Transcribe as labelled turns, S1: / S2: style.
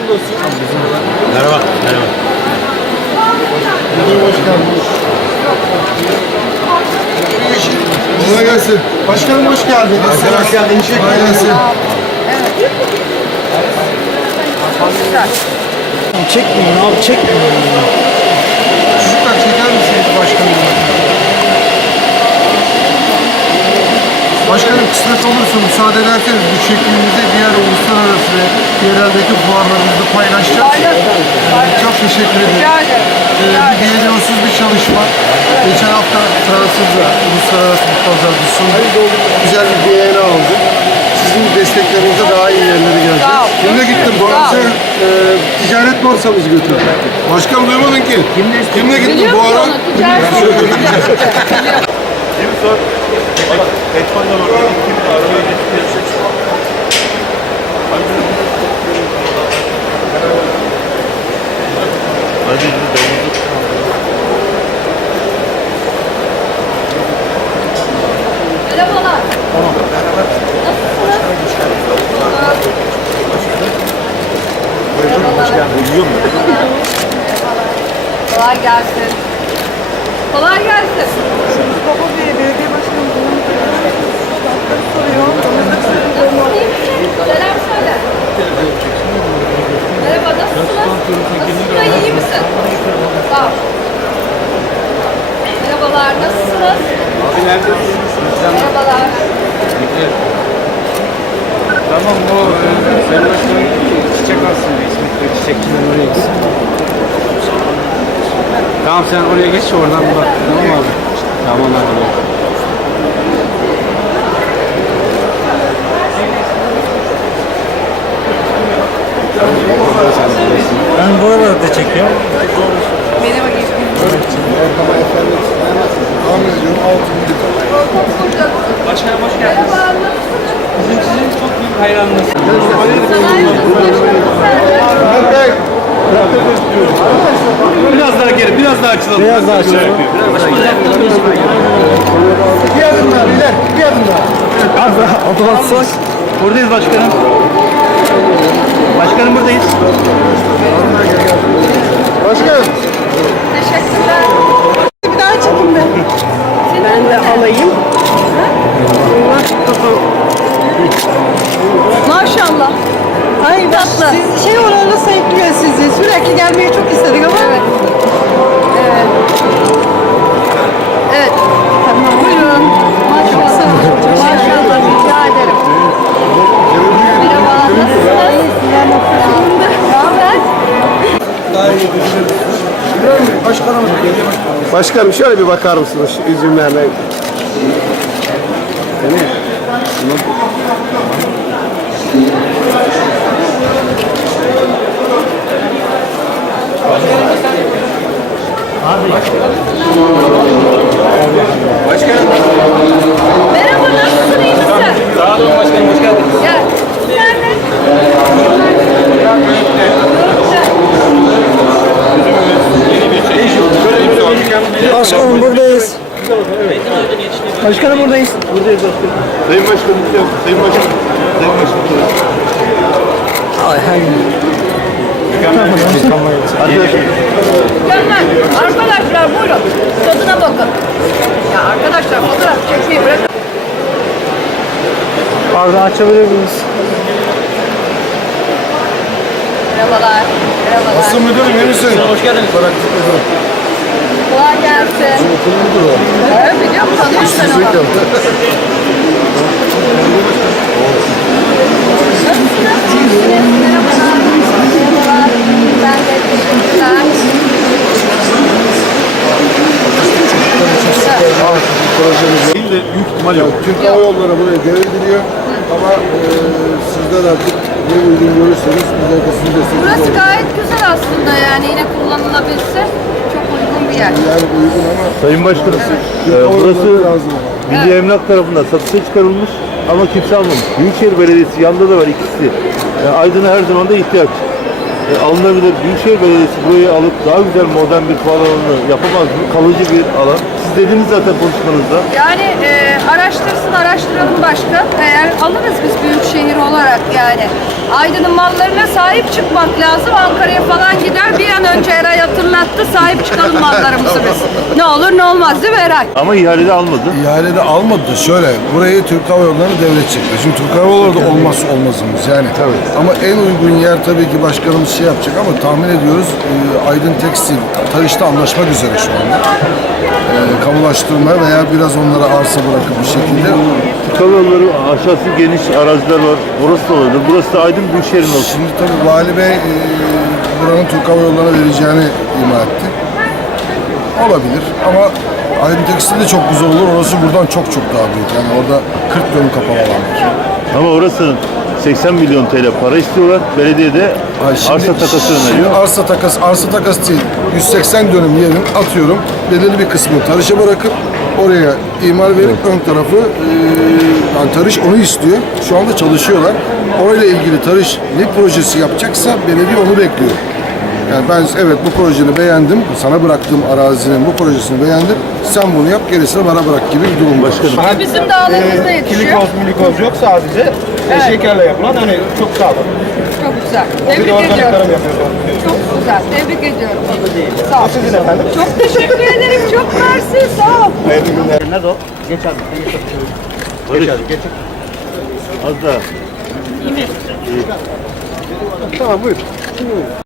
S1: olsun.
S2: Merhaba. Merhaba.
S1: Müdürüm hoş geldiniz. Kolay gelsin. Başkanım hoş geldiniz.
S2: Başkanım hoş geldiniz.
S1: Kolay gelsin.
S3: Çekmiyor, ne yap? Çekmiyor.
S1: Çocuklar çeker misiniz başkanım? Başkanım kısmet olursa müsaade ederseniz bu çekimimizi diğer uluslararası ve yereldeki fuarlarımızda paylaşacağız. Çok teşekkür ederim. Bir geliyorsunuz bir çalışma. Geçen hafta Fransız'da uluslararası bir pazarda sunduk. Güzel bir beğeni aldık. Sizin desteklerinizle daha iyi yerlere geleceğiz. Kimle gittin? Bu arada ticaret borsamızı götürdük. Başkan duymadın ki. Kimle gittin bu ara?
S2: Kim sor? Bak, Etman'da var. Kim arabaya geçecek? Hadi davulcu.
S4: Merhabalar. Tamam. Nasılsınız?
S2: Uyuyor mu?
S4: Kolay gelsin. Kolay gelsin.
S5: Baba Bey, belediye başkanı soruyor.
S4: Nasılsın? İyi misin? Selam söyle. Merhaba, nasılsınız? Nasılsın? İyi misin? Sağ ol. Merhabalar, nasılsınız?
S2: Abi neredesiniz?
S4: Merhabalar.
S3: Tamam o Sayın Başkanım çiçek alsın. İsmet'te çiçekçiler oraya gitsin. Tamam sen oraya geç oradan bak. Tamam mı abi? Tamam abi. Ben bu arada çekiyorum.
S4: Beni bakayım.
S3: Başkanım hoş geldiniz.
S4: Merhaba, nasılsınız?
S3: Bizim sizin çok büyük hayranınız. Biraz daha geri, biraz daha açılalım. Biraz daha açılalım.
S1: Bir adım daha beyler. Bir adım daha.
S3: Otomatik. Buradayız başkanım. Başkanım buradayız.
S1: Başkanım.
S4: Teşekkürler.
S5: Bir daha çekin be. Ben de alayım.
S4: Maşallah.
S5: Ay
S4: Tatlı.
S5: siz şey oranı sayıklıyor sizi. Sürekli gelmeyi çok istedik ama.
S4: Evet. Evet. Evet. Tamam. Buyurun. Maşallah. Maşallah. Rica ederim. Merhaba. Nasılsınız? Ne haber?
S1: Başkanım. Başkanım şöyle bir bakar mısınız şu üzümlerine?
S4: Merhaba. Nasılsın? İyi misin?
S3: Sağ olun başkanım, hoş geldiniz.
S4: Gel. Nerede?
S3: Başkanım buradayız. Başkanım buradayız. Buradayız başkanım.
S1: Sayın Başkanım. Sayın Başkanım. Sayın Başkanım.
S3: Ay hay.
S4: Mükemmel. Arkadaşlar buyurun. Tadına bakın. Ya arkadaşlar fotoğraf çekmeyi bırakın.
S3: Bardağı açabilir miyiz?
S4: Merhabalar. Merhabalar.
S1: Nasılsın müdürüm? İyi misin?
S3: Hoş geldiniz.
S4: Kolay gelsin. Evet biliyorum. Tanıyorum sen onu. Nasılsınız? İyisiniz. Merhabalar. Merhabalar. Ben de teşekkürler.
S1: Değil de büyük ihtimal yok. Türk Hava Yolları buraya devrediliyor. Ama sizler artık ne uygun görürseniz biz arkasını destekliyoruz.
S4: Burası gayet güzel aslında yani yine kullanılabilse çok uygun bir yer.
S1: Yani uygun ama
S6: Sayın Başkanım,
S1: Türk Hava
S6: burası
S1: Yolları lazım.
S6: Milli Emlak tarafından satışa çıkarılmış ama kimse almamış. Büyükşehir Belediyesi yanında da var ikisi. Aydın'a her zaman da ihtiyaç. Alınabilir. Büyükşehir Belediyesi burayı alıp daha güzel modern bir fuar alanı yapamaz mı? Kalıcı bir alan. siz dediniz zaten konuşmanızda.
S4: Yani araştırsın, araştıralım başka. Eğer alırız biz büyük şehir olarak yani. Aydın'ın mallarına sahip çıkmak lazım. Ankara'ya falan gider. Bir an önce Eray hatırlattı. Sahip çıkalım mallarımızı biz. Ne olur ne olmaz değil mi Eray?
S6: Ama ihalede almadı.
S7: İhalede almadı da şöyle, burayı Türk Hava Yolları devredecekler. Şimdi Türk Hava Yolları da olmazsa olmazımız yani. Ama en uygun yer tabii ki başkanımız şey yapacak ama tahmin ediyoruz Aydın Tekstil, Tarış'ta anlaşmak üzere şu anda. Kamulaştırma veya biraz onlara arsa bırakıp bir şekilde.
S6: Kavalları aşağısı geniş araziler var. Orası da olabilir. Burası da Aydın Büyükşehir'in olsun.
S7: Şimdi tabii Vali Bey buranın Türk Hava Yolları'na vereceğini ima etti. Olabilir ama Aydın Tekstil de çok güzel olur. Orası buradan çok çok daha büyük. Yani orada 40 dönüm kapalı alan var.
S6: Ama orasının 80 milyon TL para istiyorlar. Belediye de
S7: Ay şimdi-
S6: arsa takası
S7: şimdi
S6: öneriyor.
S7: arsa takası değil. 180 dönüm yerin atıyorum. Belirli bir kısmını Tarış'a bırakıp oraya imar verip ön tarafı yani Tarış onu istiyor. Şu anda çalışıyorlar. Orayla ilgili Tarış ne projesi yapacaksa belediye onu bekliyor. Yani ben evet bu projeni beğendim. Sana bıraktığım arazinin bu projesini beğendim. Sen bunu yap gerisini bana bırak gibi bir durum var.
S6: Başkanım.
S4: Bizim dağlarımızda yetişiyor.
S3: Kilikoz milikoz yok sadece. Şekerle yapılan hani çok sağlam.
S4: Çok güzel.
S3: Bir de
S4: Tebrik
S3: organik
S4: ediyorum.
S3: tarım yapıyoruz.
S4: Çok güzel. Tebrik ediyorum. Sağ ol.
S3: Sizin efendim.
S4: Çok teşekkür ederim. Çok mersi. Sağ ol.
S3: Hayırlı günler.
S2: Nerede o? Geç abi.
S6: Barış,
S2: Geç.
S6: az daha.
S7: Tamam buyur.